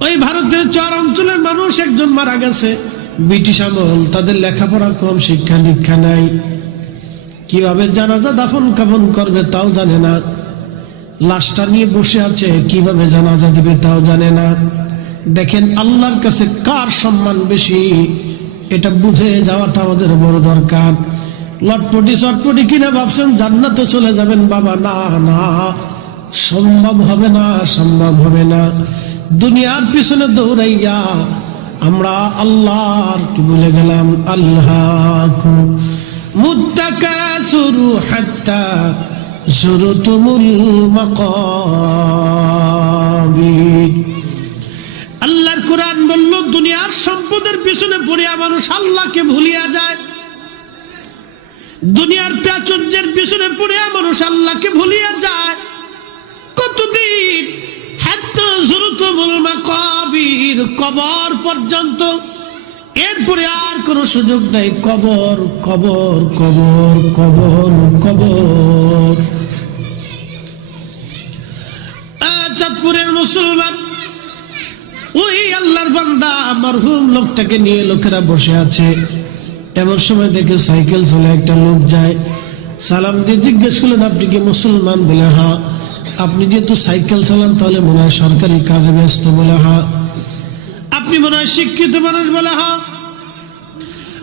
ওই ভারতের চর অঞ্চলের মানুষ একজন মারা গেছে। ব্রিটিশ আমল, তাদের লেখাপড়া কম, শিক্ষা দীক্ষা নাই। কীভাবে জানাজা দাফন কাফন করবে তাও জানে না। লাশটা নিয়ে বসে আছে, কীভাবে জানাজা দিবে তাও জানে না। দেখেন আল্লাহর কাছে কার সম্মান বেশি? এটা বুঝে যাওয়াটা আমাদের বড় দরকার। লটপটি চটপটি কিনা ভাবছেন, জান্নাতে চলে যাবেন, বাবা, না না। সম্ভব হবে না, সম্ভব হবে না। দুনিয়ার পিছনে দৌড়াইয়া আমরা আল্লাহর কি বলে গেলাম? আল্লাহ মুত্তাকাসুরু হাত্তা জুরতুমুল মাকাবির আল্লাহর কোরআন বলল, দুনিয়ার সম্পদের পিছনে পড়িয়া মানুষ আল্লাহকে ভুলিয়া যায়। দুনিয়ার প্রাচুর্যের পিছনে পড়িয়া মানুষ আল্লাহকে ভুলিয়া যায়। কবর পর্যন্ত। এরপরে আর কোনো সুযোগ নাই। কবর কবর কবর কবর কবর। চাঁদপুরের মুসলমান, ওই আল্লাহর বান্দা মরহুম লোকটাকে নিয়ে লোকেরা বসে আছে। এমন সময় দেখে সাইকেল চলে একটা লোক যায়। সালাম দিয়ে জিজ্ঞেস করলেন, আপনি কি মুসলমান? বলে হ্যাঁ। আপনি যেহেতু সাইকেল চালান, তাহলে মনে হয় সরকারি কাজে ব্যস্ত বলে হা। আপনি মনে হয় শিক্ষিত মানুষ বলে হা।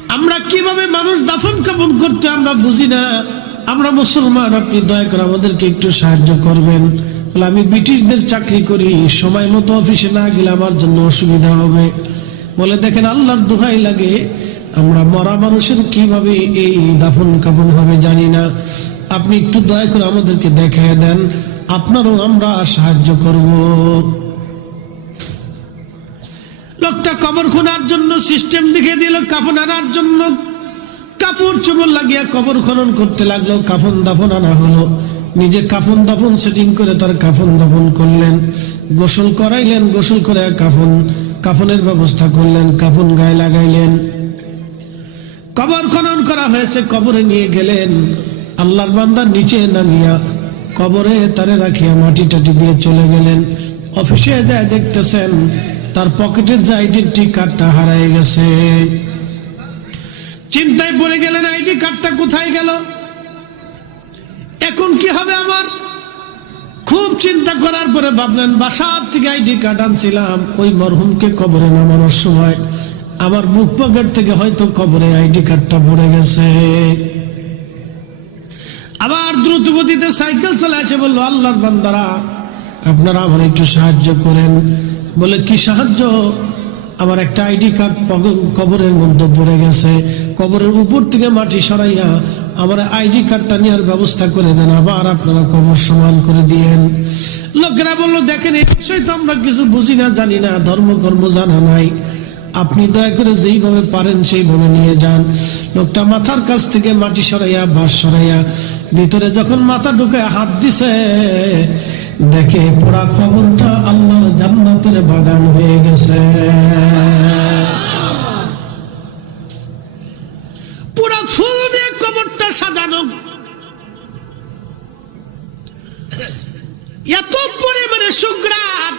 আমরা কীভাবে মানুষ দাফন কাফন করতে আমরা বুঝি না। আমরা মুসলমান, আপনি দয়া করে আমাদেরকে একটু সাহায্য করবেন। আমি ব্রিটিশদের চাকরি করি, সময় মতো অফিসে না গেলে আমার জন্য অসুবিধা হবে। বলে, দেখেন, আল্লাহর দোহাই লাগে, আমরা মরা মানুষের কীভাবে এই দাফন কাফন হবে জানি না। আপনি একটু দয়া করে আমাদেরকে দেখায় দেন। আপনারও আমরা সাহায্য করব। লোকটা কবর খোনার জন্য সিস্টেম দেখে দিল, কাফন আনার জন্য। কাপড় চোপড় লাগিয়া কবর খনন করতে লাগল, কাফন দাফন আনা হলো। নিজে কাফন দাফন সেটিং করে তার কাফন দাফন করলেন। গোসল করাইলেন, গোসল করে কাফন, কাফনের ব্যবস্থা করলেন, কাফন গায়ে লাগাইলেন। কবর খনন করা হয়েছে, কবরে নিয়ে গেলেন। আল্লাহর বান্দার নিচে নামিয়া কবরে তারে রাখিয়া মাটি টাটি দিয়ে চলে গেলেন। অফিসে যায় দেখতেছেন, তার পকেটের যে আইডেন্টি কার্ডটা হারায় গেছে। চিন্তায় পড়ে গেলেন, আইডি কার্ডটা কোথায় গেল? এখন কি হবে আমার? খুব চিন্তা করার পরে ভাবলেন, বাসার থেকে আইডি কার্ড আনছিলাম, ওই মরহুমকে কবরে নামানোর সময়। আমার বুক পকেট থেকে হয়তো কবরে আইডি কার্ডটা পড়ে গেছে। আবার দ্রুত গতিতে সাইকেল চলে আসে বলল, আল্লাহর বান্দারা, আপনারা আমার একটু সাহায্য করেন। বলে, কি সাহায্য? আমার একটা আইডি কার্ড কবরের মধ্যে পড়ে গেছে। কবরের উপর থেকে মাটি সরাইয়া আমার আইডি কার্ডটা নেওয়ার ব্যবস্থা করে দেন। আবার আপনারা কবর সমান করে দিয়েন। লোকেরা বলল, দেখেন এই বিষয়ে তো আমরা কিছু বুঝি না, জানি না, ধর্মকর্ম জানা নাই। আপনি দয়া করে যেইভাবে পারেন সেইভাবে নিয়ে যান। লোকটা মাথার কাছ থেকে মাটি সরাইয়া বাস সরাইয়া, ভিতরে যখন মাথা ঢুকে হাত দিছে, দেখে পোড়া কবরটা আল্লাহর জান্নাতের বাগান হয়ে গেছে। পুরা ফুল দিয়ে কবরটা সাজানো। এত পরিমাণে সুগ্রাণ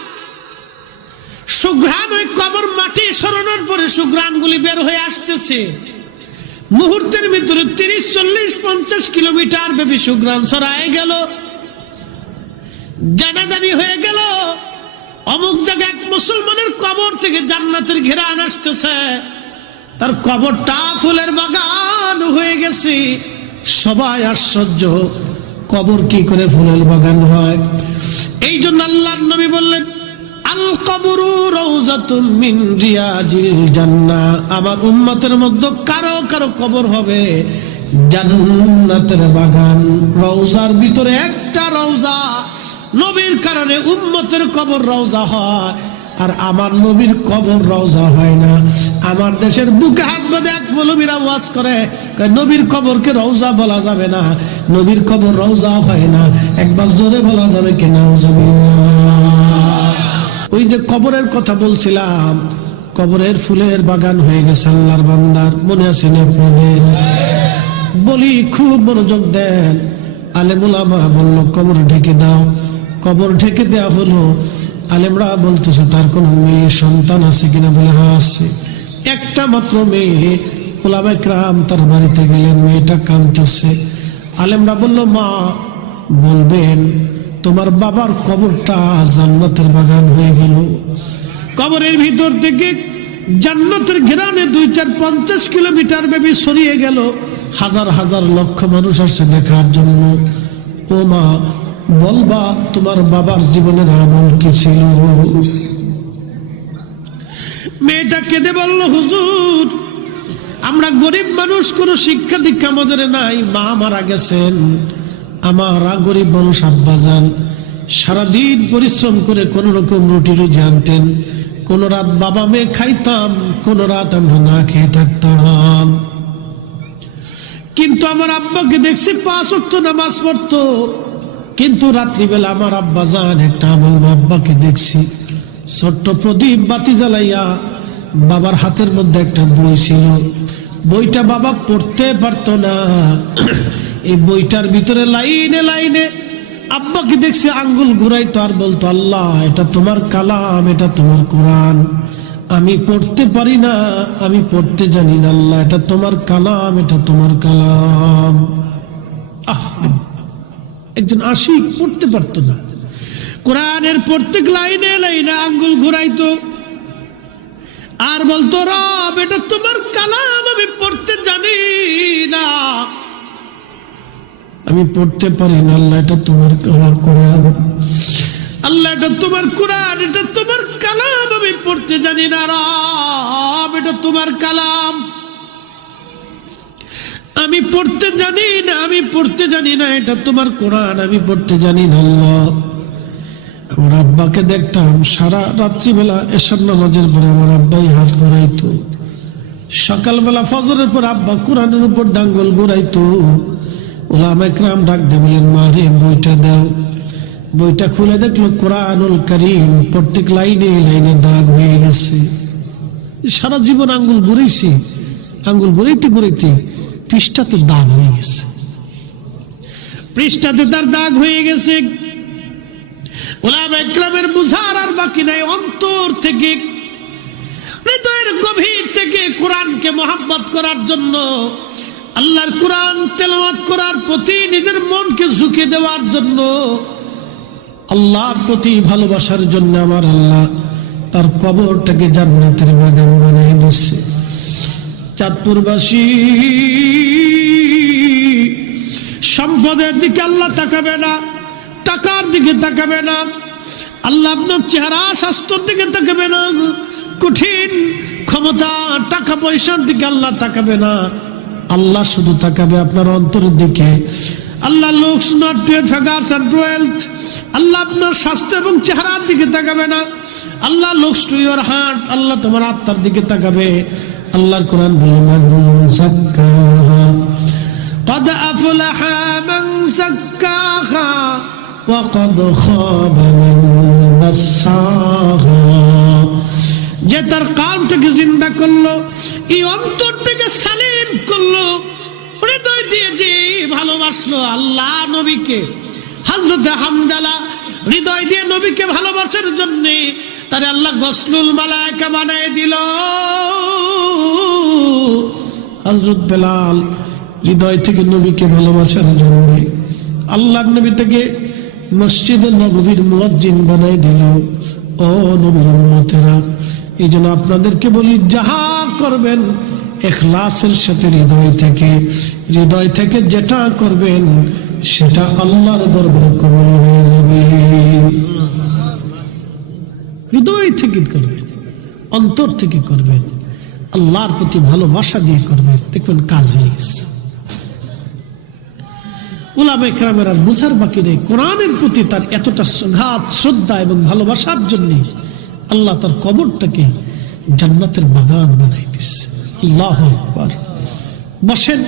সুঘ্রাণ ওই কবর মাটি সরানোর পরে সুঘ্রাণ গুলি বের হয়ে আসতেছে। মুহূর্তের ভিতরে তিরিশ, চল্লিশ, পঞ্চাশ কিলোমিটার ব্যাপী সুঘ্রাণ সরায় গেল। জানাজানি হয়ে গেল। অমুক জায়গায় এক মুসলমানের কবর থেকে জান্নাতের ঘেরান আসতেছে। তার কবরটা ফুলের বাগান হয়ে গেছে। সবাই আশ্চর্য, কবর কি করে ফুলের বাগান হয়? এই জন্য আল্লাহ নবী বললেন আমার উম্মতের মধ্যে কারও কারও কবর হবে জান্নাতের বাগান। রওজার ভিতরে একটা রওজা, নবীর কারণে উম্মতের কবর রওজা হয়। আর আমার নবীর কবর রওজা হয় না। আমার দেশের বুকে হাত বেঁধে এক মৌলবীরা ওয়াজ করে নবীর কবরকে রওজা বলা যাবে না। নবীর কবর রওজা হয় না। একবার জোরে বলা যাবে কেনা যাবে না ওই যে কবরের কথা বলছিলাম, কবরের ফুলের বাগান হয়ে গেছে আল্লাহর বান্দার, মনে আছে না আপনাদের? বলি, খুব মনোযোগ দেন। আলেমুলামা বলল, কবর ঢেকে দাও। কবর ঢেকে দেওয়া হলো। আলেমরা বলতেছে, তার কোন মেয়ে সন্তান আছে কিনা বলে হ্যাঁ আছে। একটা মাত্র মেয়ে ওলামাইকরাম তার বাড়িতে গেলেন, মেয়েটা কাঁদতেছে। আলেমরা বলল, মা, বলবেন তোমার বাবার কবরটা জান্নাতের বাগান হয়ে গেল। কবরের ভিতর থেকে জান্নাতের ঘেরানে দুই চার পঞ্চাশ কিলোমিটার ব্যাপী সরিয়ে গেল। হাজার হাজার লক্ষ মানুষ আসছে দেখার জন্য। ও মা, বলবা তোমার বাবার জীবনের আমল কি ছিল? মেয়েটা কেঁদে বলল, হুজুর, আমরা গরিব মানুষ, কোনো শিক্ষা দীক্ষা আমাদের নাই, মা মারা গেছেন। আমারা গরিব মানুষ আব্বা যান সারাদিন পরিশ্রম করে কোন রকম রুটি রুজি আনতেন, কোন রাত বাবা মেয়ে খাইতাম, কোন রাত আমরা না খেয়ে থাকতাম। কিন্তু আমার আব্বাকে দেখছি পাঁচ অক্ট নামাজ পড়তো। কিন্তু রাত্রিবেলা আমার আব্বা যান একটা আমল আব্বাকে দেখছি। ছোট্ট প্রদীপ বাতি জ্বালাইয়া বাবার হাতের মধ্যে একটা বই ছিল। বইটা বাবা পড়তে পারতো না। এই বইটার ভিতরে লাইনে লাইনে আব্বাকে দেখছি আঙ্গুল ঘুরাইতো আর বলতো, আল্লাহ, এটা তোমার কালাম, এটা তোমার কোরআন। আমি পড়তে পারি না, আমি পড়তে জানি না, আল্লাহ, এটা তোমার কালাম, এটা তোমার কালাম। আহ, একজন আশিক পড়তে পারতো না। কোরআনের প্রত্যেক লাইনে লাইনে আঙ্গুল ঘুরাইতো আর বলতো, রব, এটা তোমার কালাম, আমি পড়তে জানি না। আমি পড়তে পারি না, আল্লাহ, এটা তোমার কালাম কোরআন। আল্লাহ, এটা তোমার কোরআন, এটা তোমার কালাম, আমি পড়তে জানি না, রব, এটা তোমার কালাম। আমি পড়তে জানি না, আমি পড়তে জানি না, এটা তোমার কোরআন, আমি পড়তে জানি না, আল্লাহ। আমার আব্বাকে দেখতাম, সারা রাত্রিবেলা এসব নামাজের পরে আমার আব্বাই হাত ঘোরাইতো সকালবেলা ফজরের পর আব্বা কোরআনের উপর ডাঙ্গল ঘোরাইতো। ওলাম একরাম ডাক দে বলেন, মা বইটা দাও। বইটা খুলে দেখল, কোরআনুল করিম প্রত্যেক লাইনে লাইনে দাগ হয়ে গেছে। সারা জীবন আঙ্গুল ঘুরেছি, আঙ্গুল ঘুরাইতে ঘুরাইতে পৃষ্ঠাতে দাগ হয়ে গেছে। পৃষ্ঠাতে তার দাগ হয়ে গেছে। ওলাম একরামের বুঝার আর বাকি নাই, অন্তর থেকে, হৃদয়ের গভীর থেকে কোরআনকে মোহাম্মত করার জন্য আল্লাহর কোরআন তেলাওয়াত করার প্রতি নিজের মনকে ঝুঁকে দেওয়ার জন্য আল্লাহর প্রতি ভালোবাসার জন্য আমার আল্লাহ তার কবরটাকে জান্নাতের বাগান বানিয়ে দিচ্ছে চাঁদপুরবাসী, সম্পদের দিকে আল্লাহ তাকাবে না, টাকার দিকে তাকাবে না, আল্লাহ আপনার চেহারা, স্বাস্থ্যের দিকে তাকাবে না, কঠিন ক্ষমতা, টাকা পয়সার দিকে আল্লাহ তাকাবে না। আল্লাহ শুধু তাকাবে আপনার অন্তরের দিকে Allah looks not to figures and wealth Allah আপনার স্বাস্থ্য এবং চেহারার দিকে তাকাবে না Allah looks to your heart Allah তোমার আত্মার দিকে তাকাবে আল্লাহর কোরআন বললেন জাক্কাহা قد أفلح من زكاها وقد خاب من دساها যে তার কালটাকে জিন্দা করলো এই অন্তরটাকে সালিম করল, হৃদয় দিয়ে যে ভালোবাসলো আল্লাহ নবীকে। হজরতে হামদালা হৃদয় দিয়ে নবীকে ভালোবাসার জন্য তারে আল্লাহ গসলুল মালায়কা বানায় দিল। হজরত বেলাল হৃদয় থেকে নবীকে ভালোবাসার জন্য আল্লাহ নবী থেকে মসজিদে নবীর মুয়াজ্জিন বানাই দিল। ও নবীর উম্মতেরা, এই জন্য আপনাদেরকে বলি, যাহা করবেন এখলাসের সাথে হৃদয় থেকে হৃদয় থেকে যেটা করবেন, সেটা আল্লাহর দরবারে কবল হয়ে যাবে। হৃদয় থেকে করবেন, অন্তর থেকে করবেন, আল্লাহর প্রতি ভালোবাসা দিয়ে করবেন, দেখবেন কাজ হয়ে গেছে। উলামে ক্রামের আর বুঝার বাকি নেই। কোরআনের প্রতি তার এতটা সংঘাত শ্রদ্ধা এবং ভালোবাসার জন্য আল্লাহ তার কবরটাকে জান্নাতের বাগান বানাই দিচ্ছে আল্লাহ আকবার। বসেন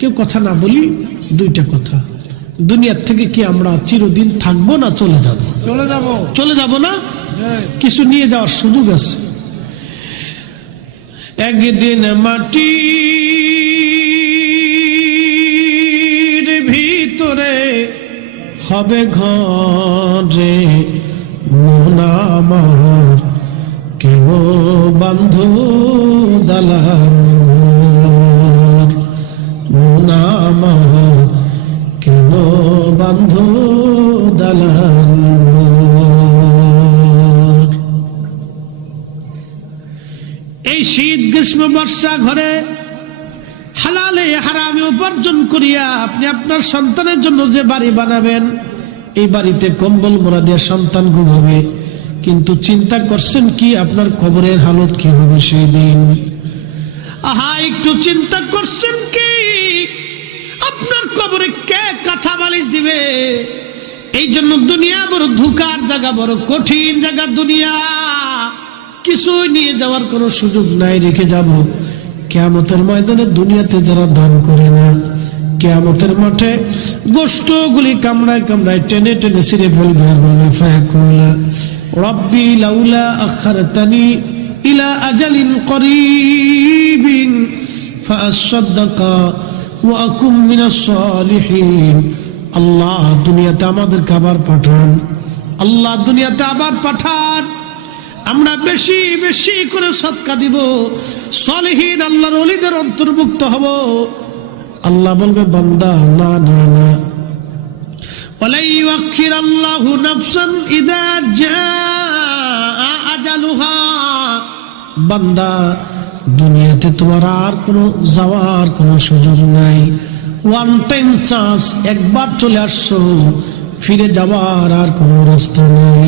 কেউ কথা না বলি দুইটা কথা। দুনিয়ার থেকে কি আমরা চিরদিন থাকব না চলে যাব? চলে যাব। চলে যাব না? কিছু নিয়ে যাওয়ার সুযোগ আছে। একদিন মাটির ভিতরে হবে ঘরে মন আমার। বান্ধ দালান আমার, কেন বান্ধ দালান? এই শীত গ্রীষ্ম, বর্ষা ঘরে হালালে হারামে উপার্জন করিয়া আপনি আপনার সন্তানের জন্য যে বাড়ি বানাবেন, এই বাড়িতে কম্বল মোড়া দিয়ে সন্তান ঘুমাবে কিন্তু চিন্তা করছেন কি, আপনার কবরের হালত কি হবে সেই দিন? আহা, একটু চিন্তা করছেন কি? আপনার কবরে কে কথা বালিশ দিবে? এই জন্য দুনিয়া বড় ধুকার জায়গা, বড় কঠিন জায়গা দুনিয়া। কিছুই নিয়ে যাওয়ার কোনো সুযোগ নাই, রেখে যাব। কেয়ামতের ময়দানে দুনিয়াতে যারা দান করে না, কেয়ামতের মাঠে গোষ্ঠ গুলি কামড়ায় কামড়ায় টেনে টেনে সিরে বলবে আর বলবে রব্বি লাউলা আখারতানি ইলা আজালিন করিবিন ফাআসাদ্দাকা ওয়া আকুম মিনাস সালিহিন। আল্লাহ দুনিয়াতে আমাদেরকে আবার পাঠান। আল্লাহ দুনিয়াতে আবার পাঠান। আমরা বেশি বেশি করে সৎকা দিব। সলিহীন আল্লাহর অলিদের অন্তর্ভুক্ত হব। আল্লাহ বলবে, বান্দা, না না না। বান্দা, দুনিয়াতে তোমার আর কোনো যাওয়ার কোনো সুযোগ নাই। ওয়ান টাইম চান্স একবার চলে আসছো, ফিরে যাওয়ার আর কোনো রাস্তা নাই।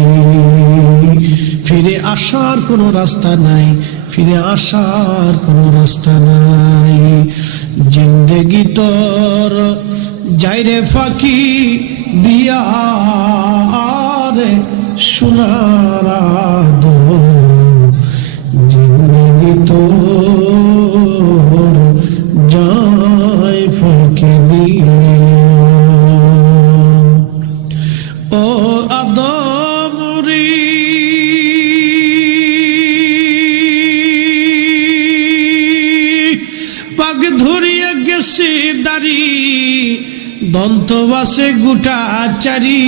ফিরে আসার কোনো রাস্তা নাই, ফিরে আসার কোনো রাস্তা নাই। জিন্দেগি তোর যাইরে ফাঁকি দিয়া রে সোনার জিন্দগি তোর যায় ফাঁকি দিয়া। ও আদমরি পাগ ধরিয়া গেছে দাড়ি দন্তবাসে গুটা চারি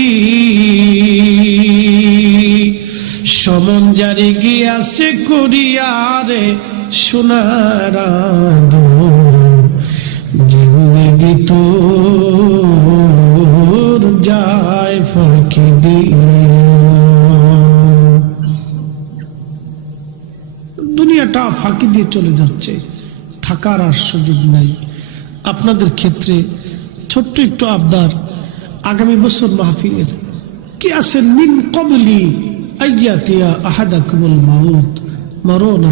সমন জারি গিয়াছে করিয়ারে সোনার জিন্দগি তোর যায় ফাঁকি দুনিয়াটা ফাঁকি দিয়ে চলে যাচ্ছে, থাকার আর সুযোগ নাই। আপনাদের ক্ষেত্রে ছোট্ট একটু আবদার আগামী বছর মাহফিলের। কি আছে মিন কবলি আইয়াতিয়া আহাদাকুমুল মাউত? মরণ